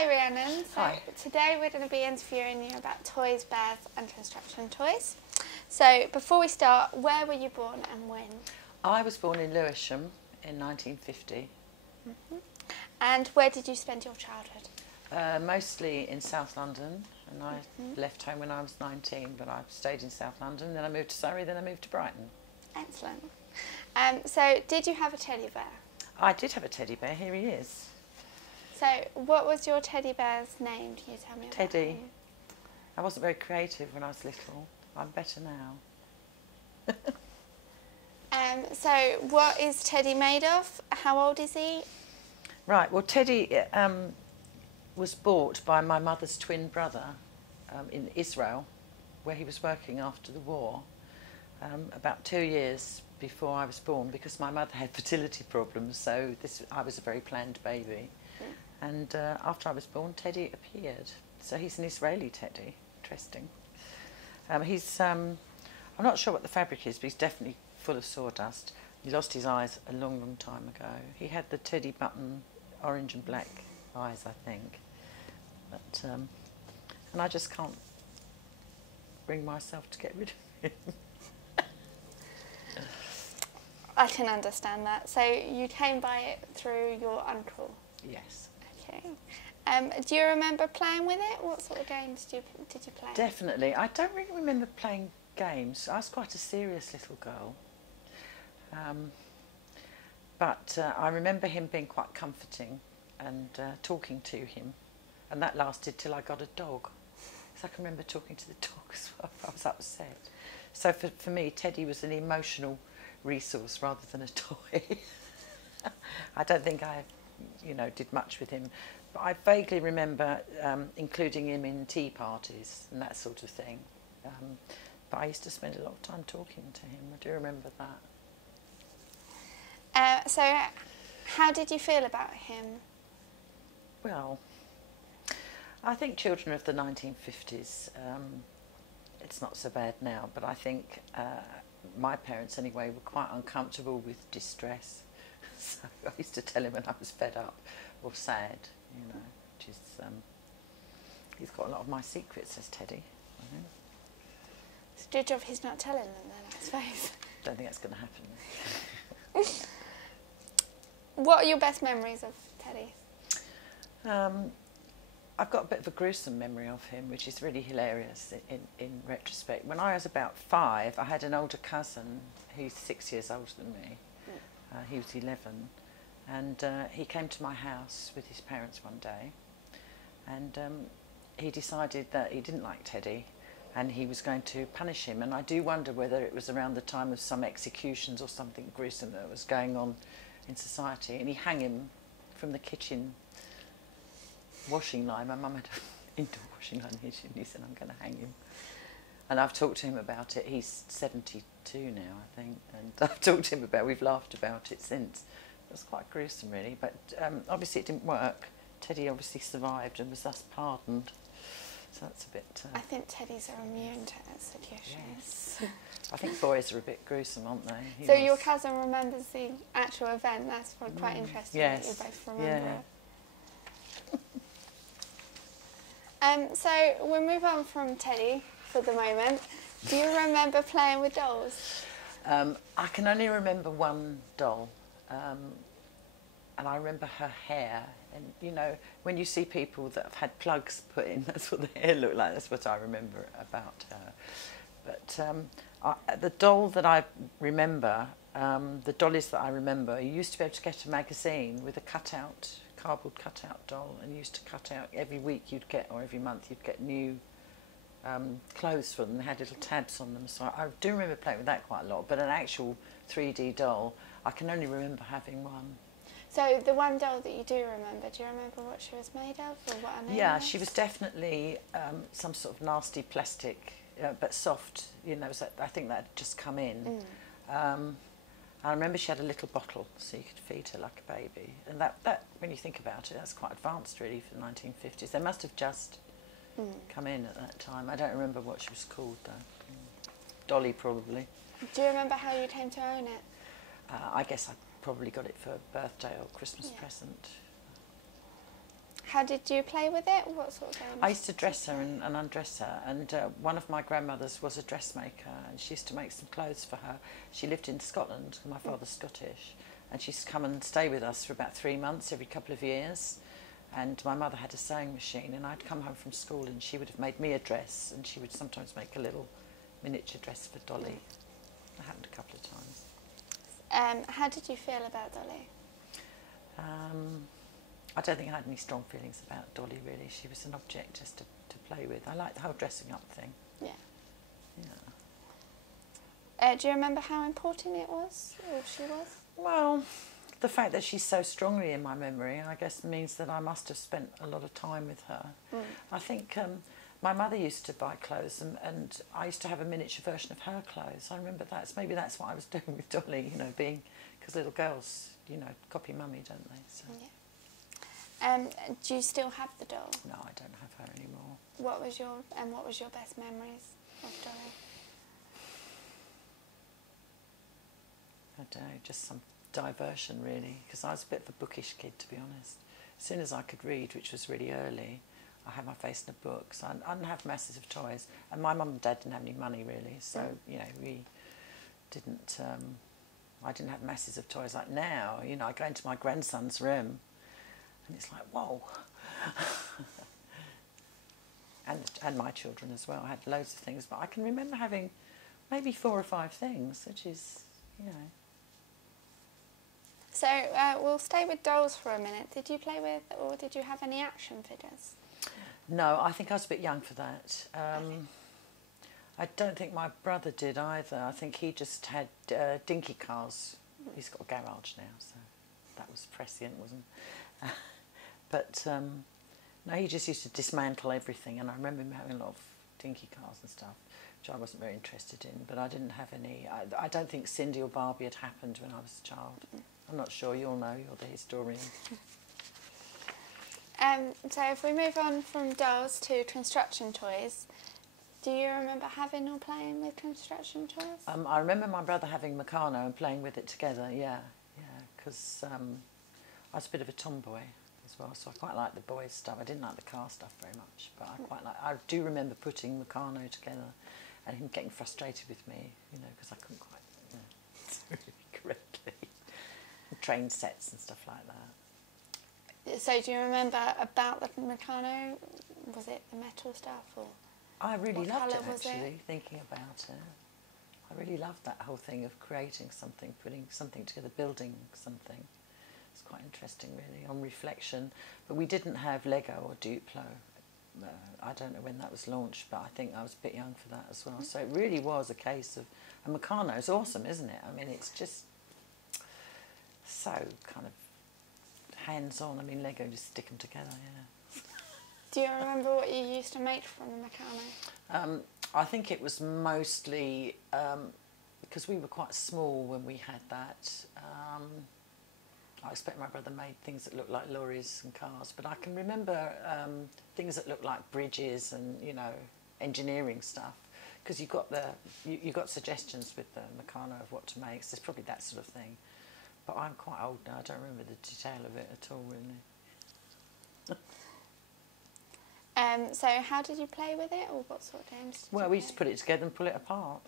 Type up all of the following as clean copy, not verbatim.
Hi Rhiannon. So Hi. today we're going to be interviewing you about toys, bears and construction toys. So before we start, where were you born and when? I was born in Lewisham in 1950. And where did you spend your childhood? Mostly in South London, and I left home when I was 19, but I stayed in South London, then I moved to Surrey, then I moved to Brighton. Excellent. So did you have a teddy bear? I did have a teddy bear, here he is. So what was your teddy bear's name? Can you tell me about Teddy. him? I wasn't very creative when I was little. I'm better now. So what is Teddy made of? How old is he? Right, well Teddy was bought by my mother's twin brother in Israel, where he was working after the war, about 2 years before I was born, because my mother had fertility problems, so I was a very planned baby. And after I was born, Teddy appeared. So he's an Israeli teddy. Interesting. I'm not sure what the fabric is, but he's definitely full of sawdust. He lost his eyes a long, long time ago. He had the teddy button orange and black eyes, I think. But and I just can't bring myself to get rid of him. I can understand that. So you came by it through your uncle? Yes. Okay. Do you remember playing with it? What sort of games did you play? Definitely. I don't really remember playing games. I was quite a serious little girl. But I remember him being quite comforting and talking to him. And that lasted till I got a dog. So I can remember talking to the dog as well if I was upset. So for me, Teddy was an emotional resource rather than a toy. I don't think I, did much with him. But I vaguely remember including him in tea parties and that sort of thing. But I used to spend a lot of time talking to him. I do remember that. So how did you feel about him? Well, I think children of the 1950s, it's not so bad now, but I think my parents anyway were quite uncomfortable with distress. So I used to tell him when I was fed up or sad, which is, he's got a lot of my secrets, says Teddy. It's a good job he's not telling them then, I suppose. Don't think that's going to happen. What are your best memories of Teddy? I've got a bit of a gruesome memory of him, which is really hilarious in retrospect. When I was about 5, I had an older cousin who's 6 years older than me. He was 11, and he came to my house with his parents one day, and he decided that he didn't like Teddy and he was going to punish him. And I do wonder whether it was around the time of some executions or something gruesome that was going on in society, and he hung him from the kitchen washing line. My mum had an indoor washing line here, and he said, I'm going to hang him. And I've talked to him about it. He's 72 now, I think, and I've talked to him about it. We've laughed about it since. It was quite gruesome, really, but obviously it didn't work. Teddy obviously survived and was thus pardoned. So that's a bit... I think teddies are immune to executions. Yes. I think boys are a bit gruesome, aren't they? So your cousin remembers the actual event. That's quite interesting that you both remember it. So we'll move on from Teddy for the moment. Do you remember playing with dolls? I can only remember one doll, and I remember her hair. And when you see people that have had plugs put in, that's what the hair looked like. That's what I remember about her. But the doll that I remember, the dollies that I remember, you used to be able to get a magazine with a cardboard cutout doll, and you used to cut out every week or every month you'd get new clothes for them. They had little tabs on them, so I do remember playing with that quite a lot. But an actual 3D doll, I can only remember having one. So the one doll that you do remember, do you remember what she was made of or what her name Yeah, was? she was definitely some sort of nasty plastic, but soft. I think that had just come in. I remember she had a little bottle, so you could feed her like a baby. And that when you think about it, that's quite advanced really for the 1950s. They must have just come in at that time. I don't remember what she was called though. Dolly probably. Do you remember how you came to own it? I guess I probably got it for a birthday or Christmas present. How did you play with it? What sort of games? I used to dress her and undress her, and one of my grandmothers was a dressmaker, and she used to make some clothes for her. She lived in Scotland, my father's Scottish, and she used to come and stay with us for about 3 months every couple of years. And my mother had a sewing machine, and I'd come home from school and she would have made me a dress, and she would sometimes make a little miniature dress for Dolly. That happened a couple of times. How did you feel about Dolly? I don't think I had any strong feelings about Dolly, really. She was an object just to play with. I liked the whole dressing up thing. Yeah. Yeah. Do you remember how important it was, or she was? Well, the fact that she's so strongly in my memory, I guess, means that I must have spent a lot of time with her. I think my mother used to buy clothes, and I used to have a miniature version of her clothes. I remember that. Maybe that's what I was doing with Dolly, because little girls, copy mummy, don't they? So. Yeah. Do you still have the doll? No, I don't have her anymore. What was your best memories of Dolly? I don't know, just some diversion, really, because I was a bit of a bookish kid, to be honest. As soon as I could read, which was really early, I had my face in a book, so I didn't have masses of toys, and my mum and dad didn't have any money, really, so, we didn't, I didn't have masses of toys like now. I go into my grandson's room, and it's like, whoa. and my children as well. I had loads of things, but I can remember having maybe 4 or 5 things, which is, So we'll stay with dolls for a minute. Did you play with, or did you have any action figures? No, I think I was a bit young for that. Okay. I don't think my brother did either. I think he just had dinky cars. He's got a garage now, so that was prescient, wasn't it? But no, he just used to dismantle everything, and I remember him having a lot of dinky cars and stuff, which I wasn't very interested in, but I didn't have any. I don't think Cindy or Barbie had happened when I was a child. I'm not sure, you'll know, you're the historian. So if we move on from dolls to construction toys, do you remember having or playing with construction toys? I remember my brother having Meccano and playing with it together, yeah, because I was a bit of a tomboy as well, so I quite liked the boys' stuff. I didn't like the car stuff very much, but I do remember putting Meccano together and him getting frustrated with me, because I couldn't quite do it correctly. Train sets and stuff like that. So do you remember about the Meccano? Was it the metal stuff, or? I really loved it, was actually, it? thinking about it. I really loved that whole thing of creating something, putting something together, building something. It's quite interesting, really, on reflection. But we didn't have Lego or Duplo. I don't know when that was launched, but I think I was a bit young for that as well. So it really was a case of... And Meccano's awesome, isn't it? I mean, it's just so kind of hands-on. I mean, Lego, just stick them together, yeah. Do you remember what you used to make from the Meccano? I think it was mostly because we were quite small when we had that. I expect my brother made things that looked like lorries and cars, but I can remember things that looked like bridges and engineering stuff, because you got suggestions with the Meccano of what to make. So there's probably that sort of thing. But I'm quite old now. I don't remember the detail of it at all, really. So how did you play with it, or what sort of games did you Well, we play? used to put it together and pull it apart,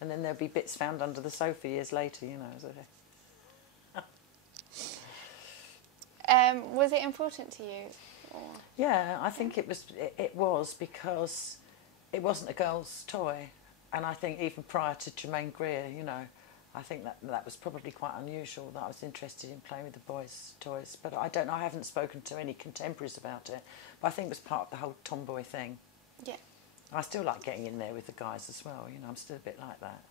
and then there'd be bits found under the sofa years later, So. Was it important to you? Or? Yeah, I think it was because it wasn't a girl's toy, and I think even prior to Jermaine Greer, I think that was probably quite unusual that I was interested in playing with the boys' toys. But I don't know, I haven't spoken to any contemporaries about it, but I think it was part of the whole tomboy thing. Yeah. I still like getting in there with the guys as well, I'm still a bit like that.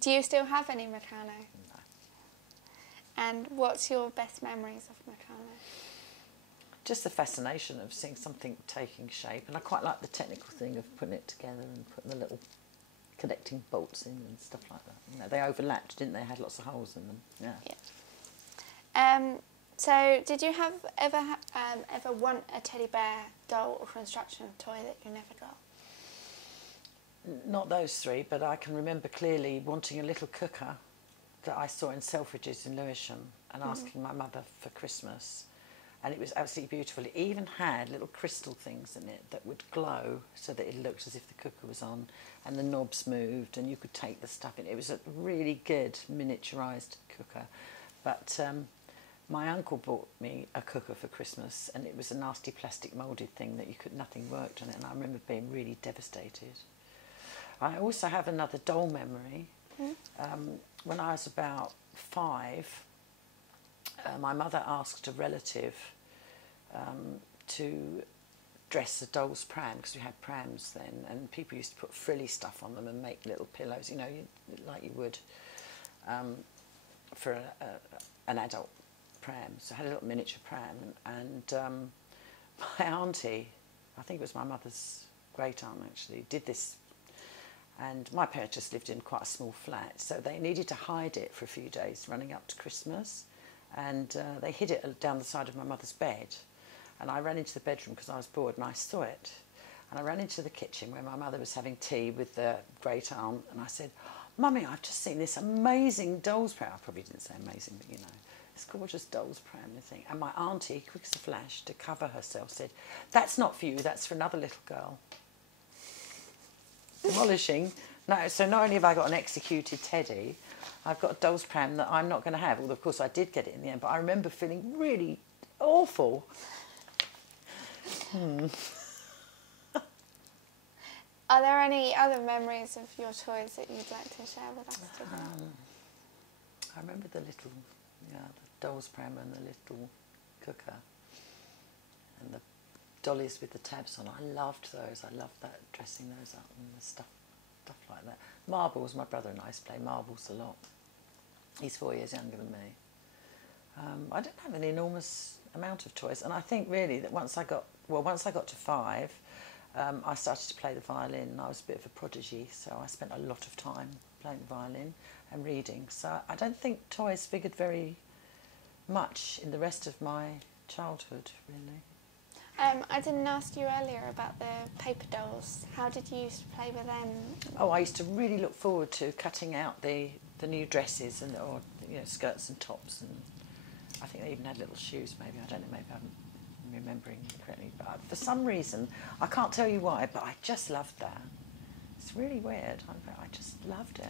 Do you still have any Meccano? No. And what's your best memories of Meccano? Just the fascination of seeing something taking shape, and I quite like the technical thing of putting it together and putting the little connecting bolts in and stuff like that. They overlapped, didn't they? Had lots of holes in them. Yeah. So, did you ever want a teddy bear, doll, or construction toy that you never got? Not those 3, but I can remember clearly wanting a little cooker that I saw in Selfridges in Lewisham and asking my mother for Christmas. and it was absolutely beautiful. It even had little crystal things in it that would glow so that it looked as if the cooker was on, and the knobs moved and you could take the stuff in. It was a really good miniaturised cooker. But my uncle bought me a cooker for Christmas, and it was a nasty plastic moulded thing that nothing worked on it, and I remember being really devastated. I also have another doll memory. When I was about 5, my mother asked a relative to dress a doll's pram, because we had prams then, and people used to put frilly stuff on them and make little pillows, you know, like you would for an adult pram. So I had a little miniature pram, and my auntie, I think it was my mother's great aunt actually, did this. And my parents just lived in quite a small flat, so they needed to hide it for a few days running up to Christmas. And they hid it down the side of my mother's bed. And I ran into the bedroom because I was bored, and I saw it. And I ran into the kitchen where my mother was having tea with the great aunt, and I said, "Mummy, I've just seen this amazing doll's pram." I probably didn't say amazing, but you know, this gorgeous doll's pram thing. And my auntie, quick as a flash, to cover herself, said, "That's not for you, that's for another little girl." Demolishing. No, so not only have I got an executed teddy, I've got a doll's pram that I'm not going to have. Although, of course, I did get it in the end, but I remember feeling really awful. Are there any other memories of your toys that you'd like to share with us today? I remember the little, the doll's pram and the little cooker and the dollies with the tabs on. I loved those. I loved that, dressing those up and the stuff like that. Marbles, my brother and I used to play marbles a lot. He's 4 years younger than me. I didn't have an enormous amount of toys, and I think really that once I got to 5, I started to play the violin. I was a bit of a prodigy, so I spent a lot of time playing the violin and reading. So I don't think toys figured very much in the rest of my childhood, really. I didn't ask you earlier about the paper dolls. How did you used to play with them? Oh, I used to really look forward to cutting out the new dresses or skirts and tops, and I think they even had little shoes. Maybe, I don't know. Maybe I'm remembering correctly, but for some reason I can't tell you why, but I just loved that. It's really weird. I just loved it.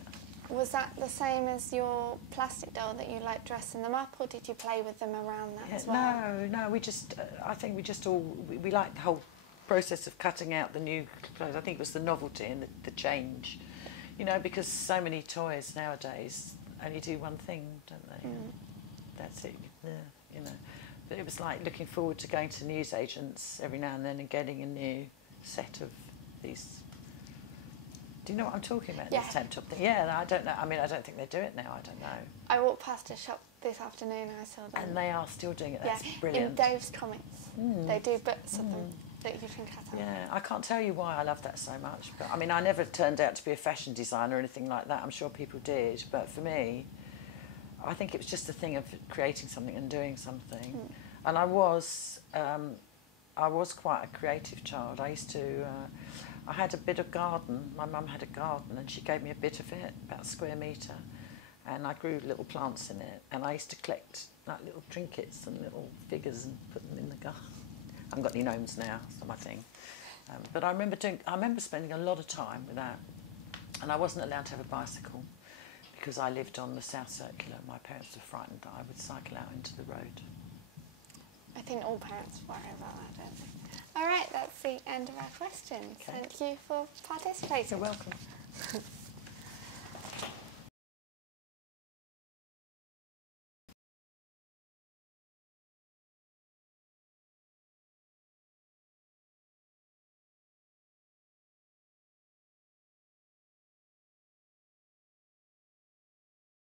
Was that the same as your plastic doll, that you liked dressing them up, or did you play with them around that as well? No, we just, I think we liked the whole process of cutting out the new clothes. I think it was the novelty and the change, because so many toys nowadays only do one thing, don't they? That's it, But it was like looking forward to going to newsagents every now and then and getting a new set of these. Do you know what I'm talking about? Yeah. This temp top thing. Yeah, I don't know. I mean, I don't think they do it now. I don't know. I walked past a shop this afternoon and I saw them. And they are still doing it. That's brilliant. In Dave's Comics, they do bits of them that you can cut out. Yeah, I can't tell you why I love that so much. But I mean, I never turned out to be a fashion designer or anything like that. I'm sure people did. But for me, I think it was just a thing of creating something and doing something. And I was quite a creative child. I used to. I had a bit of garden. My mum had a garden, and she gave me a bit of it, about a square metre, and I grew little plants in it. And I used to collect like little trinkets and little figures and put them in the garden. I haven't got any gnomes now. It's not my thing. But I remember spending a lot of time with that. And I wasn't allowed to have a bicycle because I lived on the South Circular. My parents were frightened that I would cycle out into the road. I think all parents worry about that, don't they? All right, that's the end of our questions. Okay. Thank you for participating. You're welcome.